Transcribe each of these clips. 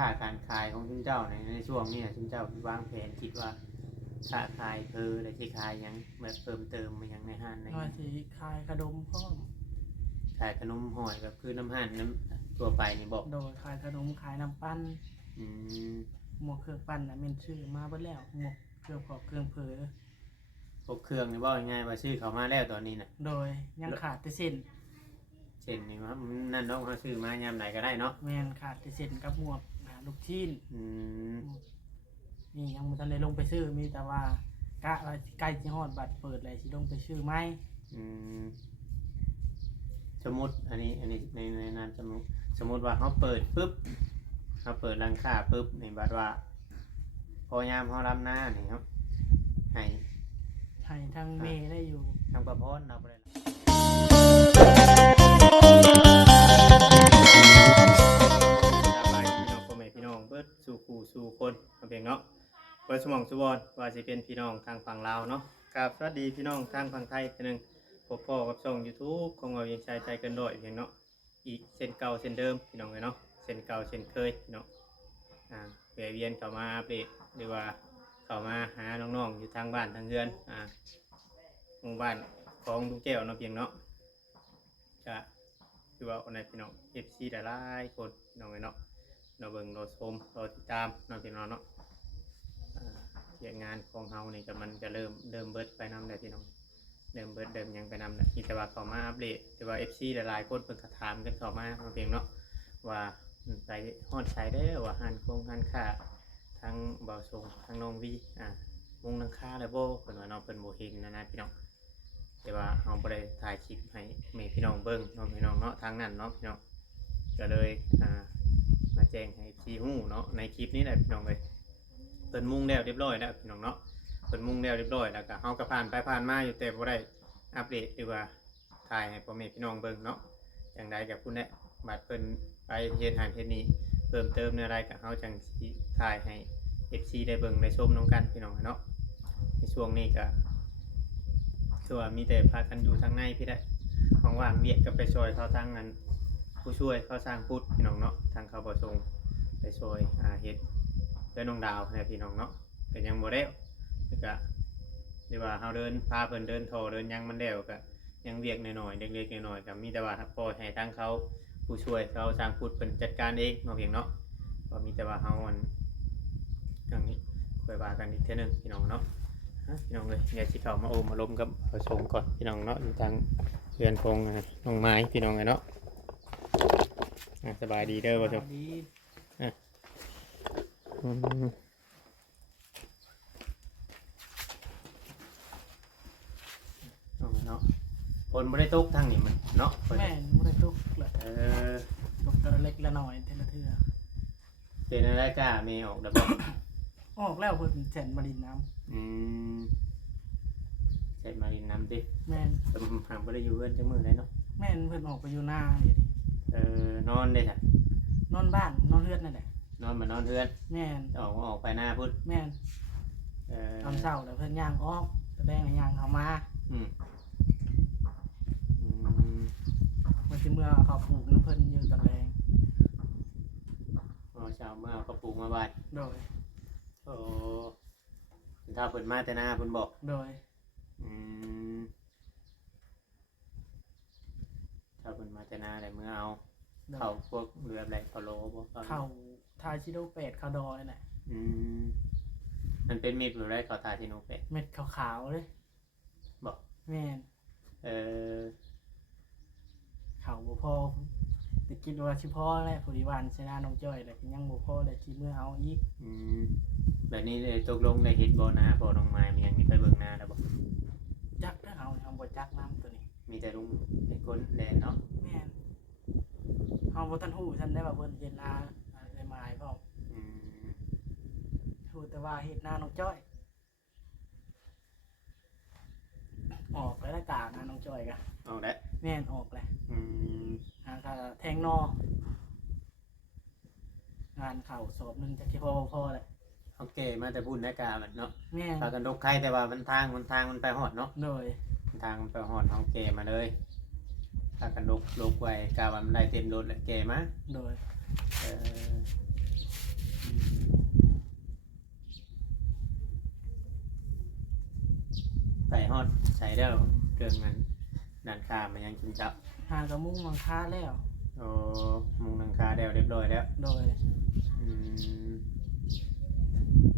ค้าการขายของคุณเจ้าในช่วงนี้คุณเจ้าวางแผนคิดว่าค้าขายได้สิขายหยังแบบเพิ่มเติมมาหยังในห้างในว่าสิขายขนมพร้อมขายขนมห่อยแบบคือน้ำห้างน้ำทั่วไปนี่บอกโดยขายขนมขายน้ำปั้นอืมหมวกเครื่องปั้นน่ะแม่นชื่อมาเบิดแล้วหมวกเครื่องปอกเครื่องเผอพวกเครื่องนี่ว่าง่ายว่าซื้อเขามาแล้วตอนนี้น่ะโดยยังขาดแต่เส้นเช่นนี่ว่านั่นน้องเขาซื้อมายามไหนก็ได้เนาะแม่นขาดแต่เส้นกับหมวกลูกชิ้นอืมนี่ยังบ่ทันได้ลงไปซื้อมีแต่ว่ากะว่าใกล้สิฮอดบัตรเปิดแล้วสิลงไปซื้อไหมอืมสมมติอันนี้ในนั้นสมมติว่าเขาเปิดปุ๊บเขาเปิดร้านค้าปุ๊บในบัดว่าพอยามเขารำหน้านี่ครับให้ทางเมย์ได้อยู่ทางประพรเราไปเลยสบายพี่น้องพ่อแม่พี่น้องเบิดสู่คู่สู่คนมาเพียงเนาะเปิดสมองสุวรรณว่าจะเป็นพี่น้องทางฝั่งลาวเนาะกับสวัสดีพี่น้องทางฝั่งไทยทีนึงพบพ่อกับช่อง YouTube ของเรายังใช้ใจเกินร้อยเพียงเนาะอีกเส้นเก่าเส้นเดิมพี่น้องเลยเนาะเส้นเก่าเส้นเคยพี่น้องแวะเวียนเข้ามาอัปเดตหรือว่าเข้ามาหาน้องๆอยู่ทางบ้านทางเรือนหมู่บ้านของลุงแก้วเนาะเพียงเนาะก็คือว่าในพี่น้อง FC หลายๆคนพี่น้องเลยเนาะเราเบิ่งเราชมเราติดตามน้องพี่น้องเนาะเรื่องงานของเฮานี่ก็มันจะเริ่มเบิดไปนำได้พี่น้องเริ่มยังไปนำได้มีแต่ว่าเข้ามาอัปเดตแต่ว่า FC หลายๆคนเพิ่นก็ถามกันเข้ามาเพียงเนาะว่าไปฮอดใช้ได้ว่าหันโครงหันค่าทั้งเบาทรงทั้งน้องวีมุงนังค่าแล้วบ่เพิ่นว่าเนาะเพิ่นบ่เห็นนะพี่น้องแต่ว่าเฮาบ่ได้ถ่ายคลิปให้แม่พี่น้องเบิ่งเนาะพี่น้องเนาะทางนั้นเนาะพี่น้องก็เลยมาแจ้งให้พี่ฮู้เนาะในคลิปนี้แหละพี่น้องเอ้ยเพิ่นมุงแล้วเรียบร้อยแล้วพี่น้องเนาะเพิ่นมุงแล้วเรียบร้อยแล้วก็เฮาก็ผ่านไปผ่านมาอยู่แต่บ่ได้อัปเดตหรือว่าถ่ายให้พ่อแม่พี่น้องเบิ่งเนาะจังใดก็พุ่นแหละบัดเพิ่นไปเฮ็ดหันเฮ็ดนี่เพิ่มเติมในรายการเฮาจังสิถ่ายให้ FC ได้เบิ่งได้ชมน้องกันพี่น้องเนาะในช่วงนี้ก็คือว่ามีแต่พากันอยู่ทางในพี่ได้ว่างๆเวียกก็ไปช่วยเขาทางนั้นผู้ช่วยเขาสร้างพุทธพี่น้องเนาะทางเขาบ่ส่งไปช่วยเฮ็ดเพื่อนน้องดาวเนี่ยพี่น้องเนาะก็ยังบ่ได้แล้วก็หรือว่าเฮาเดินพาเพิ่นเดินโทเดินยังมันแล้วก็ยังเวียกน้อยๆเล็กๆน้อยๆก็มีแต่ว่าปล่อยให้ทางเขาผู้ช่วยเขาสร้างพุทธเพิ่นจัดการเองเนาะเพียงเนาะก็มีแต่ว่าเฮาอย่างนี้ค่อยว่ากันอีกเทื่อนึงพี่น้องเนาะพี่น้องเลยอย่าสิเข้ามาโอมาล้มกับผสมก่อนพี่น้องเนาะอยู่ทางเรือนคงน้องไม้พี่น้องเลยเนาะสบายดีเด้อผสมเนาะคนไม่ได้ตกทางนี้มันเนาะแม่นบ่ได้ตกเลยตกแต่ละเล็กละน้อยแต่ละเทื่อเป็นอะไรกล้ามีออกดับออกแล้วเพิ่นแสนมาดินน้ำเสร็จมาดินน้ำดิแม่นห่างไปได้อยู่เพื่อนจังมือได้เนาะแม่นเพิ่นออกไปอยู่หน้าเดี๋ยวนี้นอนได้จ้ะนอนบ้านนอนเฮือนนั่นแหละนอนมานอนเพื่อนแม่นออกไปหน้าพุ่นแม่นตอนเช้าแล้วเพิ่นย่างออกแสดงให้ย่างเข้ามามันสิเมื่อเขาปลูกน้ำเพิ่นอยู่ตอนแรงเช้าเมื่อเขาปลูกมาบ้านโดยถ้าเพิ่นมาแต่หน้าเพิ่นบอกโดยถ้าเพิ่นมาแต่หน้าอะไรเมื่อเอาเขาพวกเรืออะไรเขาโลบ่เขาทาชิโดเป็ดเขาดอยน่ะมันเป็นเม็ดหรือไรเขาทาชิโนเป็ดเม็ดขาวๆเลยบอกแม่นเขาบ่พอแต่คิดว่าชิพ่อแหละผู้ดีวันชนะน้องจ้อยแหละยังบ่พอได้คิดเมื่อเอาอีกแบบนี้ตกลงได้เห็นบ่นะพอน้องไม้มียังมีไปเบิ่งหน้าแล้วบ่จักถ้าเอาบ่จักน้ำตัวนี้มีแต่ลุงเป็นคนแลนเนาะแม่นเฮาบ่ทันฮู้ซั่นได้ว่าเพิ่นเฮ็ดนาได้ไม้พร้อมฮู้แต่ว่าเฮ็ดนาน้องจ้อยออกแล้วกานะน้องจ้อยกะออกแล้วแม่นออกแล้วก็แทงนองานเข่าสอบนึงจากที่พ่อแหละโอเคมาแต่พูดได้กามันเนาะแม่พากันดกไข่แต่ว่ามันทางมันไปหอดเนาะโดยทางมันไปหอดโอเคมาเลยพากันดกไว้กาว่ามันได้เต็มรถแหละเกมาโดย ฮอดใส่แล้วเครื่องนั้นด้านข้างมันยังกินจับ หากระมุ้งหลังคาแล้ว โอ้มุงหลังคาแล้วเรียบร้อยแล้ว โดย อืม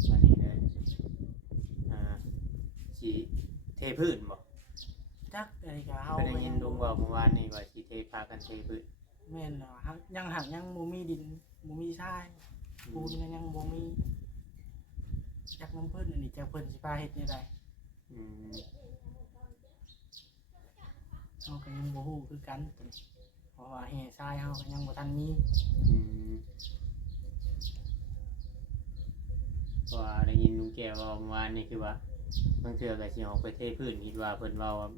อันนี้เลยอ่าสีเทพื้นบ่ จักอะไรก็เฮา เพิ่นได้ยินลุงบอกเมื่อวานนี่ว่าสิเทพากันเทพื้น แม่นเหรอหักยังบ่มีดินบ่มีทรายปูนก็ยังบ่มีจักน้ำเพิ่นอันนี้จักเพิ่นสิพาเฮ็ดจังได อืม เฮาก็ยังบ่ฮู้คือกันตัวนี้เพราะว่าแห่ทรายเฮาก็ยังบ่ทันมี อืมเพราะว่าได้ยินลุงแก้วว่าเมื่อวานนี่คือว่าบางเทื่อก็สิออกไปเทพื้นคิดว่าเพิ่นเว้าว่า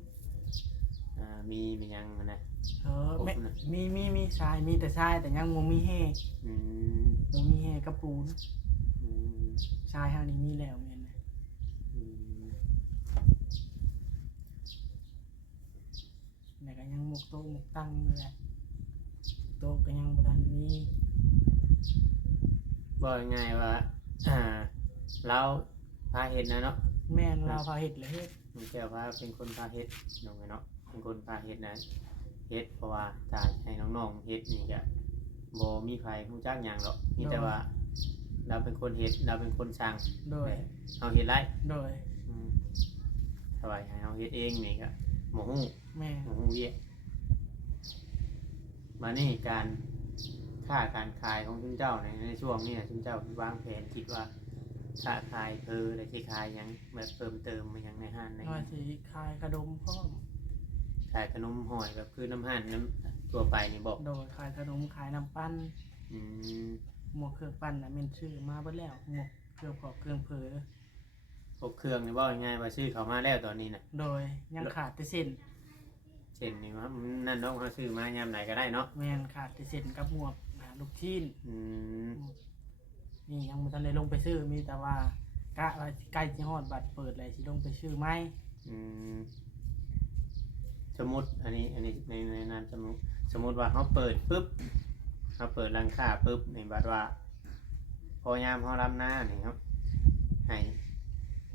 มีหยังนะ แม่มีทรายมีแต่ทรายแต่ยังบ่มีแห่ อืม บ่มีแห่กับปูน อืม ทรายเฮานี่มีแล้วแม่นนะ อืม แต่ก็ยังหมกโต๊ะหมกตั้งเลยแหละโต๊ะก็ยังบ่ทันมี บอกง่ายๆว่าอ่าเราพาเฮ็ดนะเนาะ แม่นเราพาเฮ็ดเลยเฮ็ด ลุงแก้วว่าเป็นคนพาเฮ็ดน้องเนาะเป็นคนพาเฮ็ดนะเฮ็ดเพราะว่าถ้าให้น้องๆเฮ็ดนี่ก็บ่มีใครรู้จักหยังหรอกมีแต่ว่าเราเป็นคนเฮ็ดเราเป็นคนสร้าง โดย เฮาเฮ็ดไร โดย ถ้าว่าให้เฮาเฮ็ดเองนี่ก็บ่ฮู้ แม่ บ่ฮู้เวียกมานี่การค้าการขายของคุณเจ้าในช่วงนี้คุณเจ้าวางแผนคิดว่าค้าขายได้สิขายหยังแบบเพิ่มเติมมาหยังในห้างใน ว่าสิขายขนมพร้อม ขายขนมห่อยแบบคือน้ำหั่นน้ำตัวไปนี่บอก โดยขายขนมขายน้ำปั้น อืม หมวกเครื่องปั้นน่ะแม่นชื่อมาเบิดแล้วหมวกเครื่องพอกเครื่องเผอ พวกเครื่องนี่บอกง่ายๆว่าซื้อเขามาแล้วตอนนี้นะ โดยยังขาดแต่เส้น เช่นนี่ว่านั่นน้องเขาซื้อมายามไหนก็ได้เนาะ แม่นขาดแต่เส้นกับหมวกลูกชิ้น อืม นี่ยังบ่ทันได้ลงไปซื้อมีแต่ว่ากะว่าใกล้สิฮอดบัตรเปิดแล้วสิลงไปซื้อไหม อืมสมมติอันนี้ในนั้นสมมติว่าเขาเปิดปุ๊บเขาเปิดร้านค้าปุ๊บในบัดว่า พอยามเขารำหน้านี่ครับให้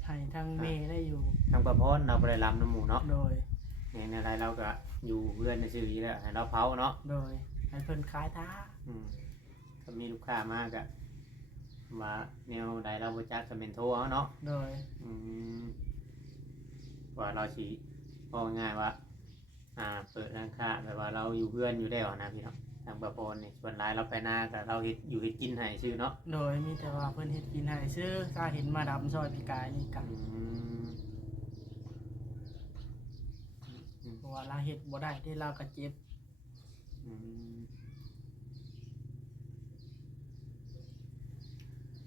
ให้ทางเมย์ได้อยู่ ทางประพรเราไปรำน้ำหมูเนาะ โดย ในอะไรเราก็อยู่เพื่อนในชื่อนี้แหละให้เราเผาเนาะ โดยให้เพิ่นขายท้า ถ้ามีลูกค้ามากอะมาแนวใดเราบริจาคจะเป็นโทรเอาเนาะ โดย ว่าเราสีบอกง่ายว่า เปิดร้านค้าแบบว่าเราอยู่เพื่อนอยู่ได้หรอนะพี่เนาะทางประพรนี่ส่วนรายเราไปหน้าแต่เราเฮ็ดอยู่เฮ็ดกินให้ชื่อเนาะ โดยมีแต่ว่าเพิ่นเฮ็ดกินให้ซื้อถ้าเห็นมาดำซอยปีกายนี่กัน เพราะว่าเราเฮ็ดบ่ได้ที่เราก็เจ็บ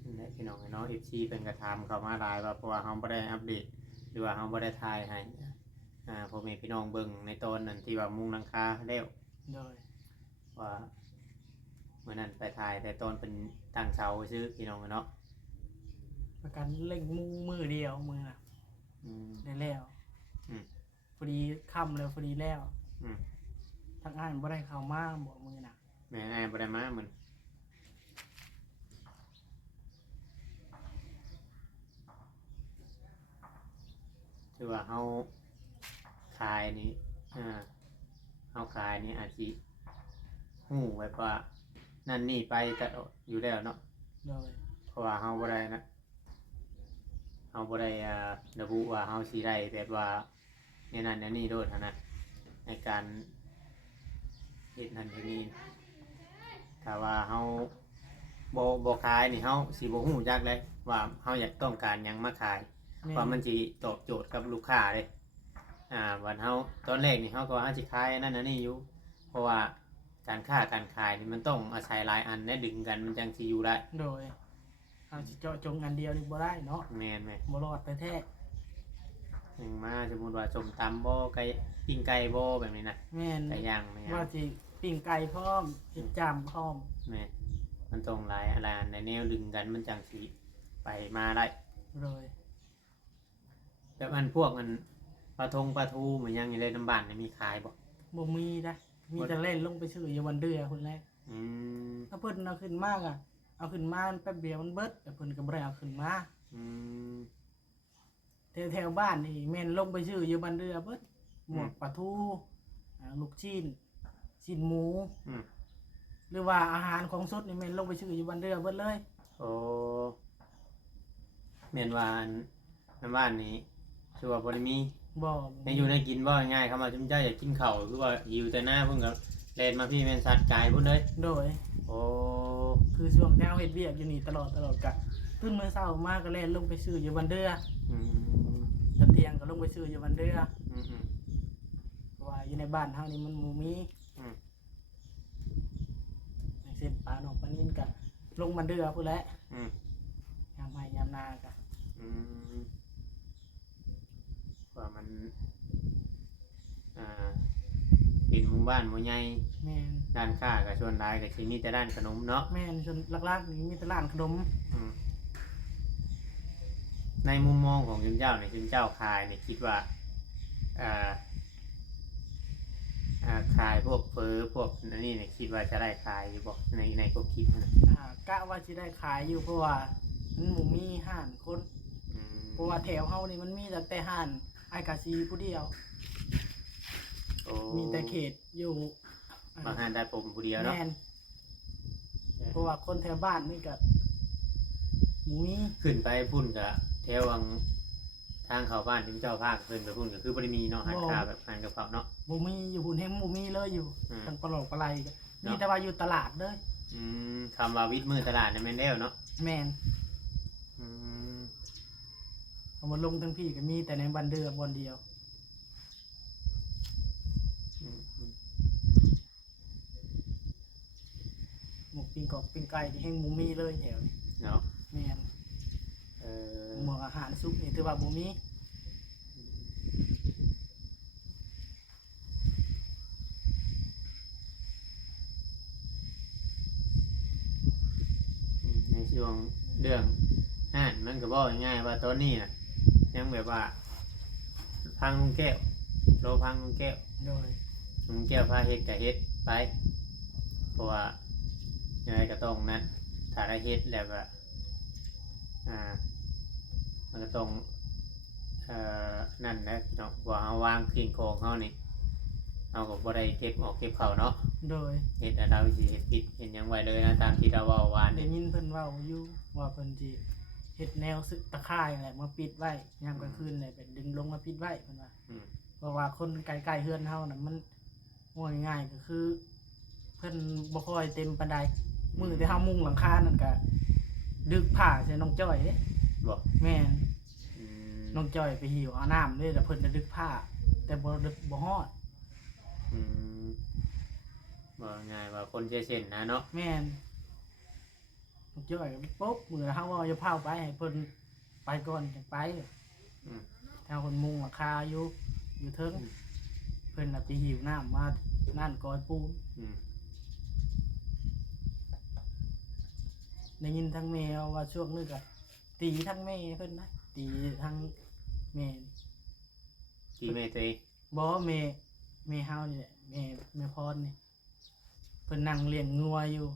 นี่แหละพี่น้องเนาะ FC เป็นกระทำเขามาหลายว่าเพราะว่าเขาไม่ได้อัปเดตหรือว่าเขาไม่ได้ถ่ายให้พ่อแม่พี่น้องเบิ่งในตอนนั้นที่ว่ามุงหลังคาแล้ว โดย ว่าเมื่อนั้นไปถ่ายแต่ตอนเป็นตั้งเสาซื้อพี่น้องเนาะ ประกันเล่งมือเดียวมือน่ะ อืม ได้แล้ว อืม พอดีค่ำแล้วพอดีแล้ว อืม ทางอ้ายบ่ได้เข้ามาบอกมือน่ะ แม่นายบ่ได้มาเหมือนคือว่าเขาขายนี่เขาขายนี่อาจจะหู้ไว้ว่านั่นนี่ไปแต่อยู่แล้วเนาะ โดย เพราะว่าเขาบ่ได้นะเขาบ่ได้ระบุว่าเขาสิได้แบบว่าในนั้นในนี่โดดหั้นนะในการเฮ็ดนั่นเฮ็ดนี่ถ้าว่าเขาบ่ขายนี่เขาสิบ่ฮู้จักเลยว่าเขาอยากต้องการหยังมาขาย ว่ามันสิตอบโจทย์กับลูกค้าเลยวันเฮาตอนแรกนี่เฮาก็ว่าเฮาสิขายนั่นนี่อยู่เพราะว่าการค้าการขายนี่มันต้องอาศัยหลายอันได้ดึงกันมันจังสิอยู่ได้ โดยเอาสิเจาะจงอันเดียวนี่บ่ได้เนาะ แม่นไหม บ่รอดไปแท้ อย่างมาสมมุติว่าส้มตำบ่ไก่ปิ้งไก่บ่แบบนี้นะ แม่น ไก่ย่างแม่ ว่าสิปิ้งไก่พร้อมเฮ็ดจามพร้อม แม่มันต้องหลายอะไรอันในแนวดึงกันมันจังสิไปมาได้ โดย แบบอันพวกอันปลาทูเหมือนยังอยู่ในน้ำบ้านนี่มีขายบ่ บ่มีนะมีแต่เล่นลงไปซื้ออยู่วันเดือคนแรก อืม ถ้าเพิ่นเอาขึ้นมากอ่ะเอาขึ้นมาแป๊บเดียวมันเบิดแต่เพิ่นก็บ่ได้เอาขึ้นมา อืม แถวบ้านนี่แม่นลงไปซื้ออยู่บ้านเรือเบิดหมวกปลาทูลูกชิ้นหมู อืม หรือว่าอาหารของสดนี่แม่นลงไปซื้ออยู่บ้านเรือเบิดเลย โอ้แม่นว่าอันน้ำบ้านนี้คือว่าบ่ได้มี บ่ ให้อยู่ได้กินบ่ง่ายๆเข้ามาจุ่มเจ้าอยากกินข้าวคือว่าหิวแต่หน้าเพิ่นก็แล่นมาพี่แม่นสัตว์กายพุ่นเลย โดย โอ้ คือช่วงที่เฮาเฮ็ดเวียกอยู่นี่ตลอดกะตื่นมื้อเช้ามาก็แล่นลงไปซื้ออยู่บ้านเรือ อืม ตอนเที่ยงก็ลงไปซื้ออยู่บ้านเรือ อืมอืม เพราะว่าอยู่ในบ้านเฮานี่มันบ่มี อืม อย่างเช่นปลาหนองปลานิ่นก็ลงบ้านเรือพุ่นแหละ อืม ยามไร่ยามนาก็ อืมว่ามันอ่าเป็นหมู่บ้านหมู่ใหญ่ แม่น ด้านค้ากับชวนรายกับชีมีแต่ด้านขนมเนาะ แม่นส่วนหลักๆนี่มีแต่ร้านขนม อืมในมุมมองของคุณเจ้าเนี่ยคุณเจ้าขายเนี่ยคิดว่าอ่าขายพวกเฟอพวกนั่นนี่เนี่ยคิดว่าจะได้ขายอยู่บ่ในพวกคลิปนะ กะว่าสิได้ขายอยู่เพราะว่ามันบ่มีห้านคน อืม เพราะว่าแถวเฮานี่มันมีแต่ห้านไอ้กาซีผู้เดียว โอ้ มีแต่เขตอยู่ บางงานได้ผมผู้เดียวเนาะ แม่นเพราะว่าคนแถวบ้านนี่ก็บ่มี ขึ้นไปพุ่นกับแถววังทางเข้าบ้านคุณเจ้าภาคขึ้นไปพุ่นก็คือบริมีเนาะหันคาแบบหันกระเพราเนาะ บ่มีอยู่หุ่นเฮงบ่มีเลยอยู่ อืม ทางปลอกปลาไหลก็ เนาะ มีแต่ว่าอยู่ตลาดเด้อ คำว่าวิทย์มือตลาดเนี่ยแม่นแล้วเนาะ แม่น อืม เอามาลงทั้งพี่ก็มีแต่ในบันเดือบอนเดียว อืมอืม หมกปิ้งกอกปิ้งไก่นี่เฮงบ่มีเลยแถวนี้ เนาะ แม่น เออ หมวกอาหารซุปนี่ถือว่าบ่มี ในช่วงเรื่องห้านมันก็บอกง่ายๆว่าตอนนี้น่ะยังแบบว่าพังลุงแก้วโลพังลุงแก้ว โดย ลุงแก้วพาเฮ็ดกับเฮ็ดไปเพราะว่ายังไงก็ต้องนั้นถ้าได้เฮ็ดแล้วก็มันก็ต้องนั่นนะเนาะว่าเอาวางทิ้งของเขานี่เอาก็บ่ได้เก็บออกเก็บเข้าเนาะ โดย เฮ็ดอันเราสิเฮ็ดผิดเห็นหยังไว้เลยนะตามที่เราเว้าวาน ได้ นี่ ยินเพิ่นเว้าอยู่ว่าเพิ่นสิเฮ็ดแนวสึกตะข่ายแหละมาปิดไว้ยามกลางคืนเลยเป็นดึงลงมาปิดไว้เพิ่นว่า อืม เพราะว่าคนใกล้ๆเฮือนเฮาน่ะมันว่าง่ายๆก็คือ เพิ่นบ่ค่อยเต็มปานใดมื้อที่เฮามุงหลังคานั่นก็ดึกผ้าใส่น้องจ้อยเด้ บอก แม่น อืม น้องจ้อยไปหิวเอาน้ำเลยแล้วเพิ่นน่ะดึกผ้า แต่บ่ดึกบ่ฮอด อืมบอกง่ายว่าคนเจเส้นนะเนาะ แม่นน้องจ้อยปุ๊บมื้อเฮาว่าจะพาไปให้เพิ่นไปก่อนจังไป อืม ถ้าเพิ่นมุงหลังคาอยู่เทิงเพิ่นน่ะไปหิวน้ำมานั่นกอยปูน อืม ได้ยินทั้งแม่ว่าช่วงนึงก็ตีทั้งแม่เพิ่นนะตีทั้งแม่ ที่แม่ตัวเอง บ่แม่เฮานี่แหละแม่พรนี่เพิ่นนั่งเลี้ยงงัวอยู่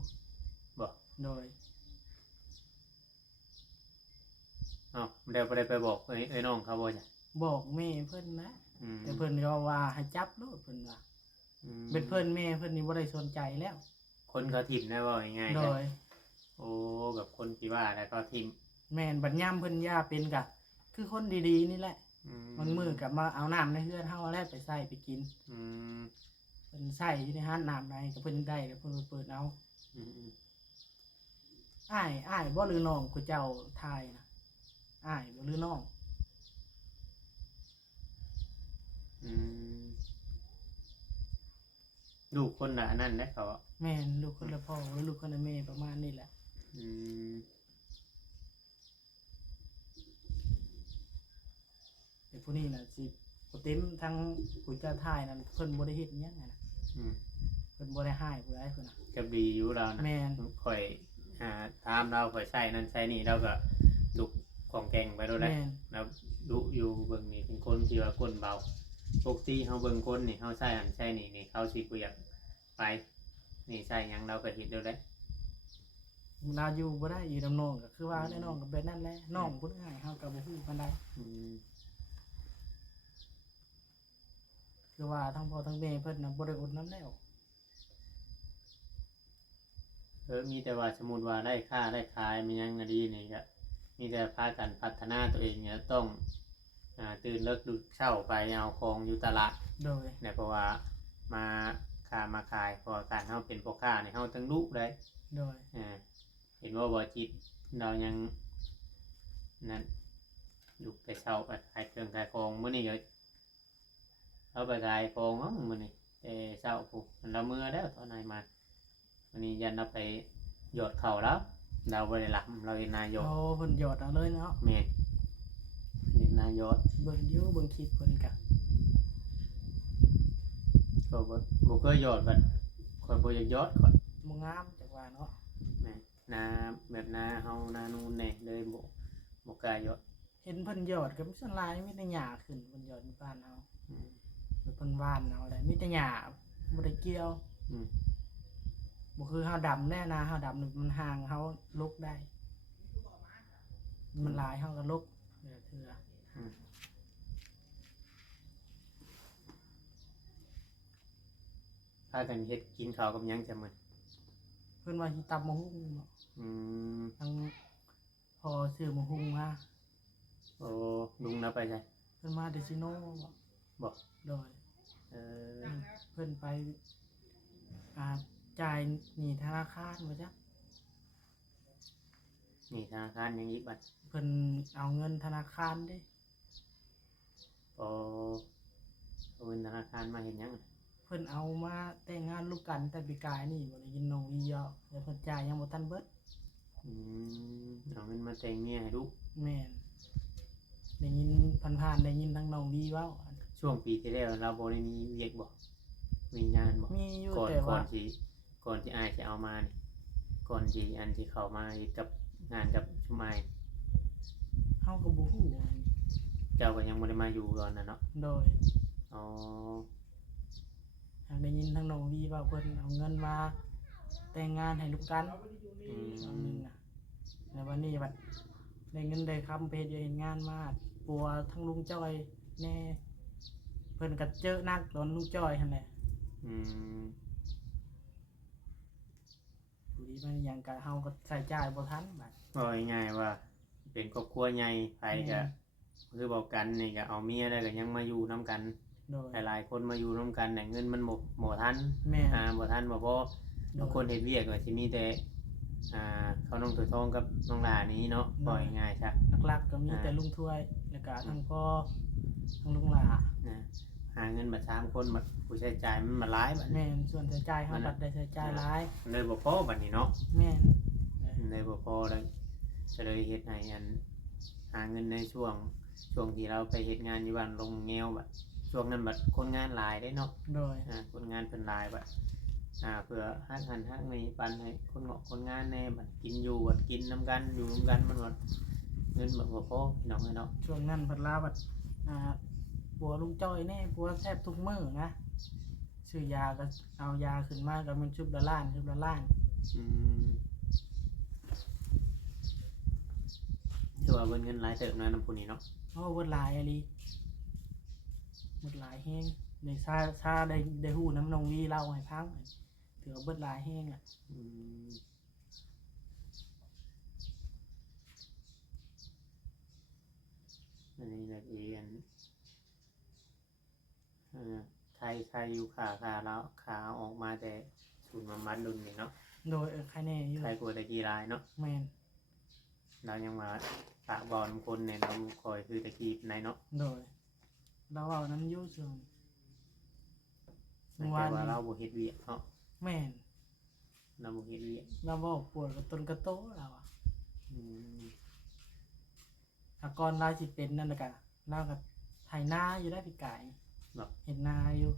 บอก โดย อ้าวไม่ได้ไปบอกไอ้น้องเขาบ่จ้ะ บอกแม่เพิ่นนะ อืม แต่เพิ่นก็ว่าให้จับโลดเพิ่นว่า อืม เป็นเพิ่นแม่เพิ่นนี่บ่ได้สนใจแล้ว คนเขาทิมนะว่าง่ายๆ โด จ้ะ ย โอ้กับคนที่ว่าแล้วก็ทิม แม่นบัดยามเพิ่นย่าเป็นก็คือคนดีๆนี่แหละบางมื้อก็มาเอาน้ำในเฮือนเฮาแล้วไปใส่ไปกิน อืม เพิ่นใส่อยู่ในห้านน้ำในก็เพิ่นได้ก็เพิ่นเปิดเอา อืมอืม อ้ายบ่หรือน้องกูเจ้าทายนะอ้ายบ่หรือน้อง อืมลูกคนละอันนั่นนะเขาอะ แม่นลูกคนละพ่อหรือลูกคนละแม่ประมาณนี้แหละ อืม แต่ผู้นี้น่ะสิบ่เต็มทั้งกูเจ้าทายนั่นเพิ่นบ่ได้เฮ็ดอิหยังอะนะ อืม เพิ่นบ่ได้ให้ผู้ใดเพิ่นน่ะ จะดีอยู่เรานะ แม่น ข่อยตามเราข่อยใส่นั่นใส่นี่เราก็ลุกของแกงไปโดนแล้ว แม่น แล้วดุอยู่เบิ่งนี่เป็นคนที่ว่าก้นเบาปกติเฮาเบิ่งคนนี่เฮาใส่อันใส่นี่เขาสิกูอยากไปนี่ใส่หยังเราก็เฮ็ดเด้อเด้ เราอยู่บ่ได้อยู่นำน้องก็คือว่าแน่น้องก็แบบนั้นแหละน้องผู้ง่ายเฮาก็บ่ฮู้ปานใด อืม คือว่าทั้งพ่อทั้งแม่เพิ่นน่ะบ่ได้อดน้ำแล้ว มีแต่ว่าสมมุติว่าได้ค่าได้ขายมันยังก็ดีนี่ก็มีแต่พากันพัฒนาตัวเองเนี่ยต้องตื่นเลิกดึกเช้าไปเอาของอยู่ตลาด โดย เนี่ยเพราะว่ามาค้ามาขายเพราะว่าการเฮาเป็นพ่อค้านี่เฮาทั้งลูกได้ โดย เห็นว่าบ่จิตเรายังนั่นลูกแต่เช้าไปขายเครื่องขายของมื้อนี้ก็เราไปขายของเนาะมื้อนี้แต่เช้าปุ๊บเราเมื่อแล้วตอนไหนมาวันนี้ยันเราไปหยอดเข่าแล้วเราบ่ได้หลับเราเห็นนายหยอด เอาเพิ่นหยอดเอาเลยเนาะ แม่นเห็นนายหยอด เบิ่งอยู่เบิ่งคลิปเพิ่นก็ ก็บ่เคยหยอดบัดข่อยบ่อยากหยอดข่อย บ่งามจักว่าเนาะ แม่นนาแบบนาเฮานานูนแน่เลยบ่กล้าหยอด เห็นเพิ่นหยอดก็มีส่วนหลายมีแต่หญ้าขึ้นเพิ่นหยอดในบ้านเฮา อืม เพิ่นหว่านเอาได้มีแต่หญ้าบ่ได้เกี่ยว อืม บ่คือเฮาดำแน่นะเฮาดำนี่มันห่างเฮาลุกได้ มันหลายเฮาก็ลุกเทื่อ พากันเฮ็ดกินข้าวกับหยังจ้ะมื้อ เพิ่นว่าสิตำมะฮุ่งเนาะ อืม ทั้งพอซื้อมะฮุ่งมา โอ้ลุงนะไปใช่ เพิ่นมาแต่ซิโนบ่ บอก โดย เออ เพิ่นไปจ่ายหนี้ธนาคารว่าจัก นี่ธนาคารยังอีกบัด เพิ่นเอาเงินธนาคารเด้ โอ้เอาเงินธนาคารมาเห็นยัง เพิ่นเอามาแต่งงานลูกกันแต่ปีกายนี่บ่ได้ยินน้องวีเยาะแล้วเพิ่นจ่ายยังบ่ทันเบิด อืมเอาเงินมาแต่งเมียให้ลูก แม่นได้ยินผ่านๆได้ยินทั้งน้องวีเว้า ช่วงปีที่แล้วเราบ่ได้มีเวียกบ่มีงานบ่ มีอยู่ ก่อน แต่ ก่อ ว่าน ที่ก่อนที่อ้ายจะเอามานี่ก่อนที่อันที่เข้ามาเฮ็ดกับงานกับชุมอ้าย เฮาก็บ่ฮู้ เจ้าก็ยังบ่ได้มาอยู่ตอนนั้นเนาะ โดย อ๋อ หากได้ยินทั้งน้องวีเว้าเพิ่นเอาเงินมาแต่งงานให้ลูกกัน อื ตอน ม นึงน่ะแล้ววันนี้บัดได้เงินได้คำไปเฮ็ดเฮ็ดงานมาปัวทั้งลุงจ้อยแน่เพิ่นก็เจอนักตอนลุงจ้อยหั่นแหละ อืม ผู้ดีมันหยังก็เฮาก็ใช้จ่ายบ่ทันบัด ว่าง่ายๆว่าเป็นครอบครัวใหญ่ไปก็คือบอกกันนี่ก็เอาเมียได้ก็ยังมาอยู่นํกัน โดย หลายๆคนมาอยู่ร่วมกันแต่เงินมันบ่ทัน แม่ บ่ทันบ่พอ โด บาง ย คนเฮ็ดเวียกก็สิมีแต่เขาน้องตัวทองกับน้องหลานี้เนาะปล่อยง่ายๆซะ หลักๆก็มีแต่ลุงถ้วยแล้วก็ทั้งพ่อทั้งลุงหลา นะหาเงินมา3คนบัดผู้ใช้จ่ายมันมาหลายบัดนี้ แม่นส่วนใช้จ่ายเฮาบัดได้ใช้จ่ายหลาย มันเลยบ่พอบัดนี้เนาะ แม่น มันเลยบ่พอเลยก็เลยเฮ็ดให้อันหาเงินในช่วงที่เราไปเฮ็ดงานอยู่บ้านลงแงวบัดช่วงนั้นบัดคนงานหลายได้เนาะ โดย คนงานเป็นหลายบัดเพื่อฮักหันฮักนี่ปันให้คนเหมาะคนงานแน่บัดกินอยู่บัดกินน้ำกันอยู่น้ำกันมันบัดเงินบัดบ่พอพี่น้องเนาะ ช่วงนั้นเพิ่นลาบัดปัวลุงจ้อยแน่ปัวแทบทุกมื้อนะซื้อยาก็เอายาขึ้นมาก็มันชุบละล้านชุบละล้าน อืมถือว่าเบิ่นเงินหลายเติบนะน้ำผู้นี้เนาะ โอ้เบิดหลายอะลีเบิดหลายแฮงได้ซาได้ฮู้น้ำนองวีเล่าให้ฟังถือว่าเบิดหลายแฮงอ่ะ อืมอันนี้แบบอีอันไทยอยู่ขาแล้วขาออกมาแต่ศูนย์บำบัดดุลนี่เนาะ โดยใครแน่อยู่ ไทยกว่าตะกี้รายเนาะ แม่น เรายังมาปากบอลคนเนี่ยเราคอยคือตะกี้ในเนาะ โดยเราเอาน้ำอยุ่ส่วน แต่ว่าเราบ่เฮ็ดเวียกเนาะ แม่น เราบ่เฮ็ดเวียก เราบอกปวดกับต้นกระโตเราอ่ะ อืม อากรเราสิเป็นนั่นแหละกะเรากับไถนาอยู่ได้ปีกายเห็นนาอยู่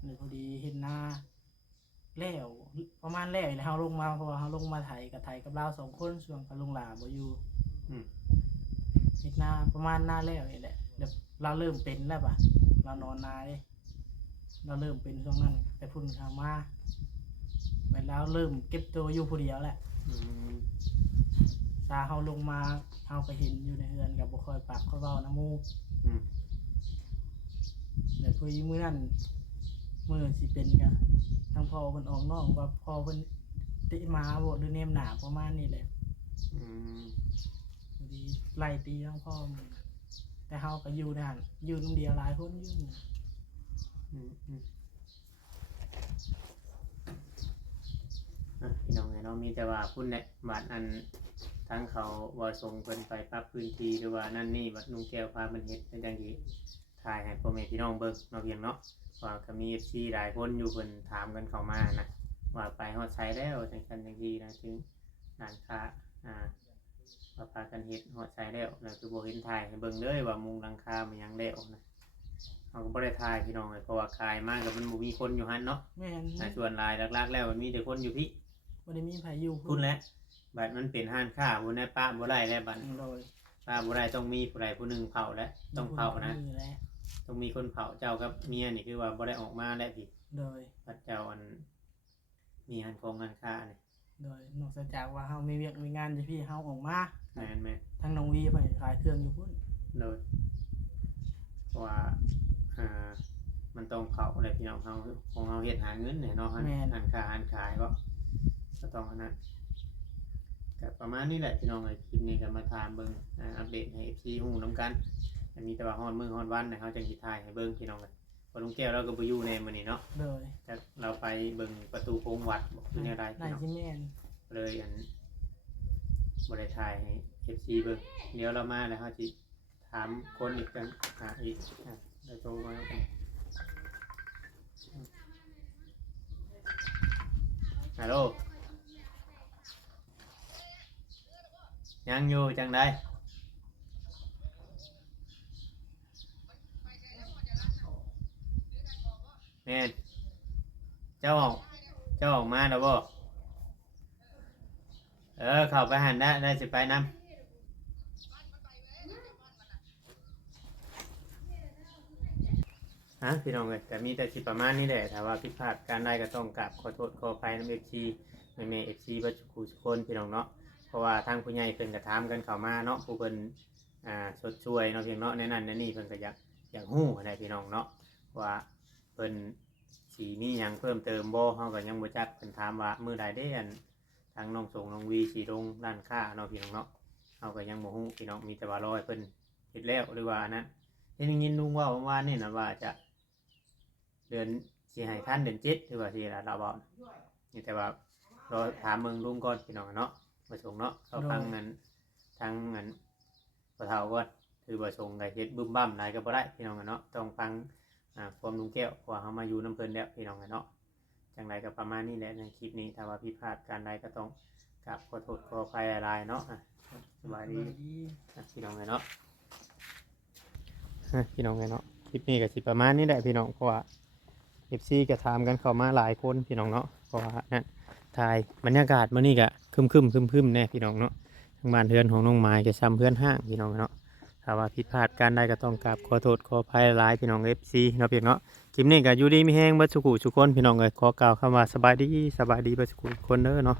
หรือพอดีเห็นนาแล้วประมาณแล้วแล้วเฮาลงมาเพราะว่าเฮาลงมาไถกับเราสองคนส่วนกับลุงหลาบ่อยู่ อืม เห็นนาประมาณนาแล้วนี่แหละเดี๋ยวเราเริ่มเป็นแล้วป่ะเรานอนนาเด้เราเริ่มเป็นช่วงนั้นแต่พุ่นเข้ามาไปแล้วเริ่มเก็บตัวอยู่ผู้เดียวแหละ อืม ตาเฮาลงมาเฮาก็เห็นอยู่ในเฮือนกับบ่ค่อยปากค่อยเว้าน้ำมู อืม แต่พอดีมื้อนั้นมื้อสิเป็นก็ทางพ่อเพิ่นออกนอกว่าพ่อเพิ่นติหมาบ่หรือเนมหนาประมาณนี้แหละ อืม พอดีไล่ตีทางพ่อมันแต่เฮาก็อยู่นั่นอยู่ตรงเดียวหลายคนอยู่ อืมอืมพี่น้องไงเนาะมีแต่ว่าพุ่นเนี่ยบัดอันทั้งเขาว่าส่งเพิ่นไปปรับพื้นที่หรือว่านั่นนี่บัดลุงแก้วพามันเฮ็ดเป็นจังซี่ถ่ายให้พ่อแม่พี่น้องเบิ่งเนาะเพียงเนาะว่าก็มี FC หลายคนอยู่เพิ่นถามกันเข้ามานะว่าไปฮอดไสแล้วจังซั่นจังซี่นะถึงร้านค้าว่าพากันเฮ็ดฮอดไสแล้วแล้วคือบ่เห็นถ่ายให้เบิ่งเลยว่ามุงหลังคามันยังแล้วนะเฮาก็บ่ได้ถ่ายพี่น้องเลยเพราะว่าคายมาก็มันบ่มีคนอยู่หั่นเนาะ แม่น ส่วนหลายหลักๆแล้วมันมีแต่คนอยู่พี่ บ่ได้มีไผอยู่ พุ่นแหละบัดมันเป็นห้านค้าบ่ได้ป้าบ่ได้แล้วบัด โดย ป้าบ่ได้ต้องมีผู้ใดผู้หนึงเผาแล้วต้องเผานะ มีแหละ ต้องมีคนเผาเจ้ากับเมียนี่คือว่าบ่ได้ออกมาแล้วพี่ โดย บัดเจ้าอันมีห้านของห้านค้านี่ โดยนอกจากว่าเฮามีเวียกมีงานอยู่พี่เฮาออกมา แม่น ทางน้องวีเพิ่นขายเครื่องอยู่พุ่น ๆโดยเพราะว่ามันต้องเผาอะไรพี่น้องเฮาของเฮาเฮ็ดหาเงินเนี่ยเนาะห้านค้าห้านขายก็ต้องอันนั้นก็ประมาณนี้แหละพี่น้องเอ้ยคลิปนี้ก็มาถามเบิ่งอัปเดตให้ FC ฮู้นํกัน มีแต่ว่าฮอดมื้อฮอดวันนะเขาจังสิถ่ายให้เบิ่งพี่น้องกันพอลุงแก้วเราก็บ่อยู่ในมื้อนี้เนาะ โดย แต่เราไปเบิ่งประตูโค้งวัดบ่คือแนวใด นาย พี่น้อง สิแม่น เลยบ่ได้ถ่ายให้ FC เบิ่งเดี๋ยวเรามาแล้วเฮาสิถามคนอีกกันอีกได้โทรมาแล้วกันฮัลโหลยังอยู่จังไดแม่นเจ้าออกมาแล้วบ่เข้าไปหันได้สิไปนำพี่น้องเอ้ยแต่มีแต่สิประมาณนี้แหละถ้าว่าผิดพลาดการใดก็ต้องกราบขอโทษขออภัยนำ FC แม่ FC บ่ทุกคนพี่น้องเนาะเพราะว่าทางผู้ใหญ่เพิ่นก็ถามกันเข้ามาเนาะผู้เพิ่นสดช่วยเนาะเพียงเนาะในนั้นในนี่เพิ่นก็อยากฮู้ได้พี่น้องเนาะว่าเพิ่นสิมีหยังเพิ่มเติมบ่เฮาก็ยังบ่จักเพิ่นถามว่ามื้อใดเด้อันทางน้องวีสิลงร้านค้าเนาะพี่น้องเนาะเฮาก็ยังบ่ฮู้พี่น้องมีแต่ว่ารอให้เพิ่นเฮ็ดแล้วหรือว่าอันนั้นได้ยินลุงว่าเมื่อวานนี่นะว่าจะเดือนสิให้ทันเดือน7หรือว่าสิล่ะเราบอกนี่แต่ว่ารอถามเบิ่งลุงก่อนพี่น้องเนาะบ่ส่งเนาะเขาฟังนั้นทางนั้นบ่เฒ่าก่อนคือบ่ส่งก็เฮ็ดบึ้มบั้มหลายก็บ่ได้พี่น้องเนาะต้องฟังความลุงแก้วเพราะว่าเฮามาอยู่นำเพิ่นแล้วพี่น้องเนาะจังไดก็ประมาณนี้แหละในคลิปนี้ถ้าว่าผิดพลาดการใดก็ต้องกราบขอโทษขออภัยหลายๆเนาะสบายดีพี่น้องเนาะพี่น้องเนาะคลิปนี้ก็สิประมาณนี้แหละพี่น้องเพราะว่า FC ก็ถามกันเข้ามาหลายคนพี่น้องเนาะเพราะว่านั่นถ่ายบรรยากาศมื้อนี้ก็ครึมๆแน่พี่น้องเนาะทางบ้านเรือนของน้องไม้ก็ซ้ำเพื่อนห้างพี่น้องเนาะถ้าว่าผิดพลาดการใดก็ต้องกราบขอโทษขออภัยหลายพี่น้อง FC เนาะพี่เนาะคลิปนี้ก็อยู่ดีมีแฮงเบิดสุขุทุกคนพี่น้องเอ้ยขอกล่าวคำว่าสบายดีเบิดสุขุทุกคนเด้อเนาะ